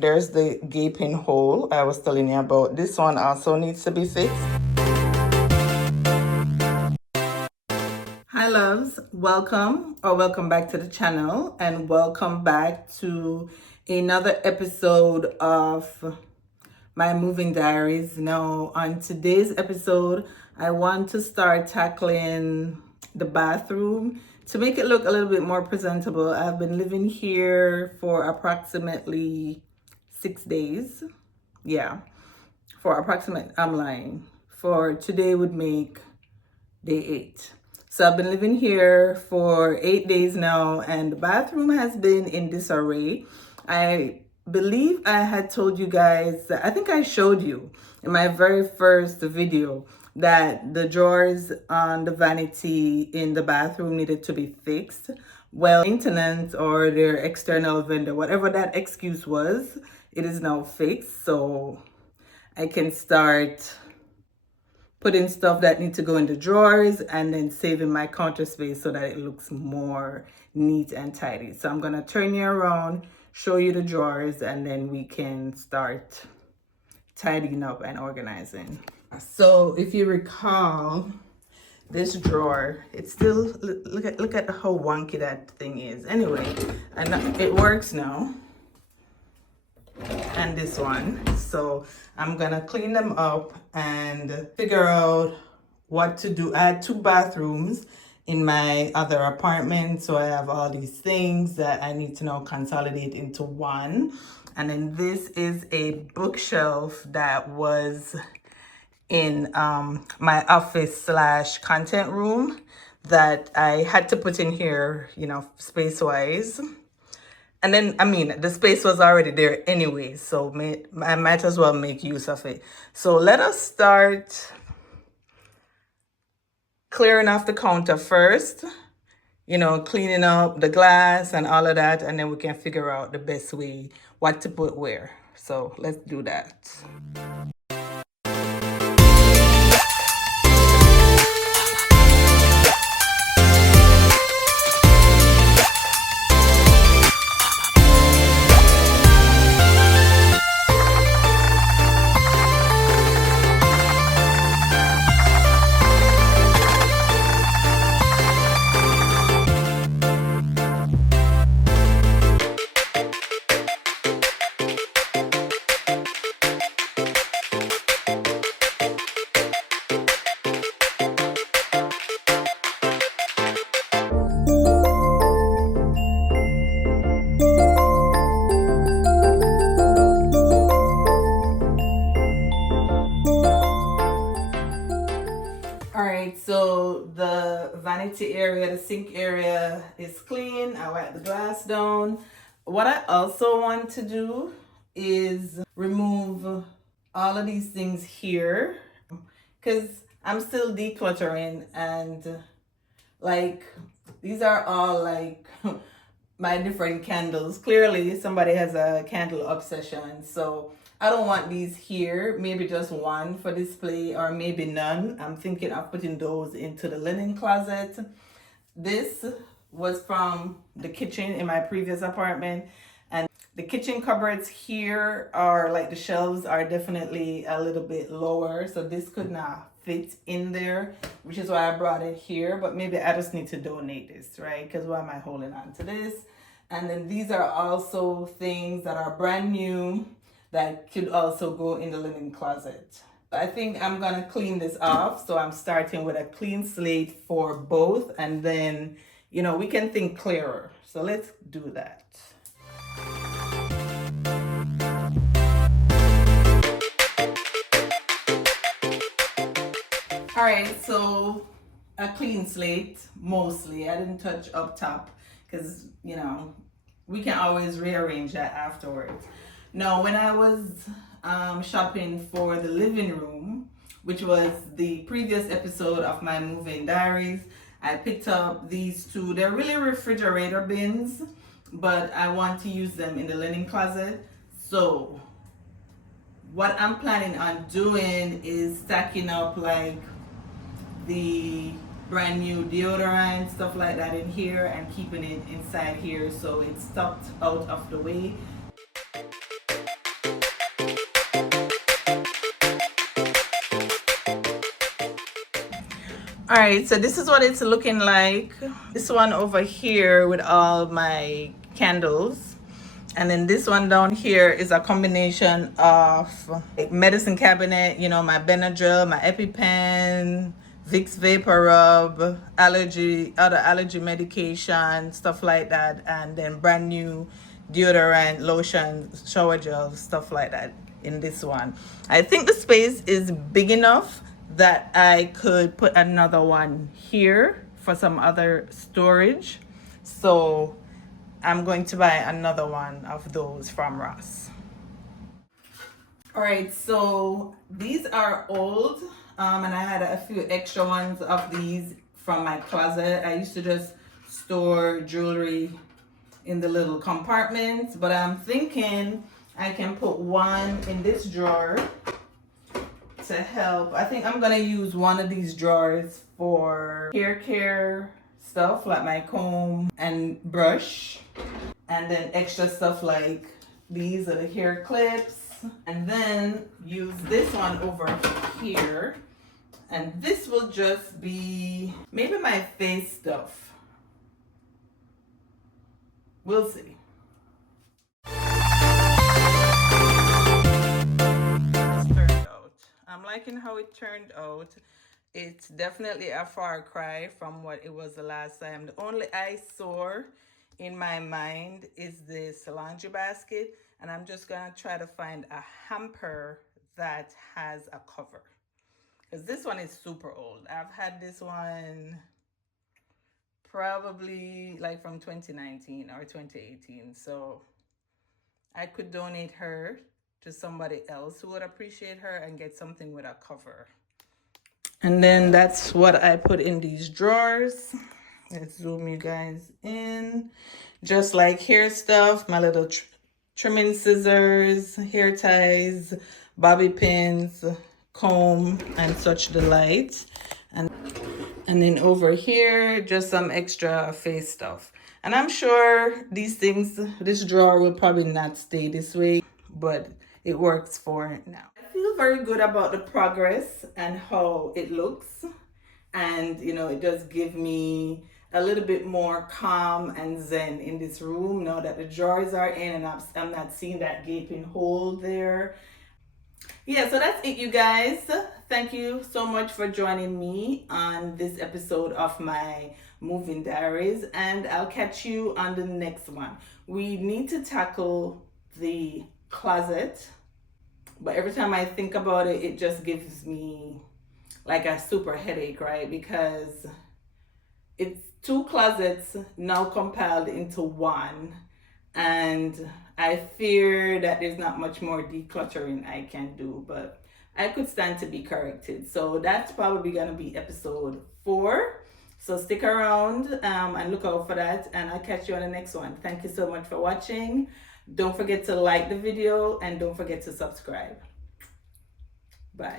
There's the gaping hole I was telling you about. This one also needs to be fixed. Hi loves, welcome back to the channel, and welcome back to another episode of my moving diaries. Now on today's episode, I want to start tackling the bathroom to make it look a little bit more presentable. I've been living here for approximately 6 days. Yeah, I'm lying. For today would make day 8. So I've been living here for 8 days now, and the bathroom has been in disarray. I believe I had told you guys, I think I showed you in my very first video that the drawers on the vanity in the bathroom needed to be fixed. Well, maintenance or their external vendor, whatever that excuse was, it is now fixed. So I can start putting stuff that need to go in the drawers and then saving my counter space so that it looks more neat and tidy. So I'm gonna turn you around, show you the drawers, and then we can start tidying up and organizing. So if you recall, this drawer, it's still, look at how wonky that thing is. Anyway, and it works now. And this one. So I'm gonna clean them up and figure out what to do. I had 2 bathrooms in my other apartment, so I have all these things that I need to now consolidate into one. And then this is a bookshelf that was in my office / content room that I had to put in here, you know, space wise. And then, I mean, the space was already there anyway, so I might as well make use of it. So let us start clearing off the counter first, you know, cleaning up the glass and all of that, and then we can figure out the best way what to put where. So let's do that. So the vanity area, the sink area is clean. I wipe the glass down. What I also want to do is remove all of these things here because I'm still decluttering, and like these are all like my different candles. Clearly somebody has a candle obsession, so I don't want these here. Maybe just one for display, or maybe none. I'm thinking of putting those into the linen closet. This was from the kitchen in my previous apartment, and the kitchen cupboards here are like, the shelves are definitely a little bit lower, so this could not fit in there, which is why I brought it here. But maybe I just need to donate this, right? Because why am I holding on to this? And then these are also things that are brand new that could also go in the linen closet. I think I'm gonna clean this off, so I'm starting with a clean slate for both, and then, you know, we can think clearer. So let's do that. All right, so a clean slate, mostly. I didn't touch up top because, you know, we can always rearrange that afterwards. Now, when I was shopping for the living room, which was the previous episode of my moving diaries, I picked up these 2. They're really refrigerator bins, but I want to use them in the linen closet. So what I'm planning on doing is stacking up like the brand new deodorant, stuff like that in here, and keeping it inside here so it's tucked out of the way. All right, so this is what it's looking like. This one over here with all my candles. And then this one down here is a combination of like medicine cabinet, you know, my Benadryl, my EpiPen, Vicks Vapor Rub, other allergy medication, stuff like that. And then brand new deodorant, lotion, shower gel, stuff like that in this one. I think the space is big enough that I could put another one here for some other storage. So I'm going to buy another one of those from Ross. All right, so these are old, and I had a few extra ones of these from my closet. I used to just store jewelry in the little compartments, but I'm thinking I can put one in this drawer to help. I think I'm gonna use one of these drawers for hair care stuff like my comb and brush, and then extra stuff like these are the hair clips, and then use this one over here, and this will just be maybe my face stuff. We'll see. I'm liking how it turned out. It's definitely a far cry from what it was the last time. The only eyesore in my mind is this laundry basket, and I'm just gonna try to find a hamper that has a cover, because this one is super old. I've had this one probably like from 2019 or 2018, so I could donate her to somebody else who would appreciate her and get something with a cover. And then that's what I put in these drawers. Let's zoom you guys in. Just like hair stuff, my little trimming scissors, hair ties, bobby pins, comb, and such delight. And then over here, just some extra face stuff. And I'm sure these things, this drawer will probably not stay this way, but it works for now. I feel very good about the progress and how it looks. And, you know, it does give me a little bit more calm and zen in this room now that the drawers are in and I'm not seeing that gaping hole there. Yeah, so that's it, you guys. Thank you so much for joining me on this episode of my moving diaries, and I'll catch you on the next one. We need to tackle the closet, but every time I think about it, it just gives me like a super headache, right? Because it's two closets now compiled into one, and I fear that there's not much more decluttering I can do, but I could stand to be corrected. So that's probably gonna be episode 4. So stick around and look out for that, and I'll catch you on the next one. Thank you so much for watching. Don't forget to like the video and don't forget to subscribe. Bye.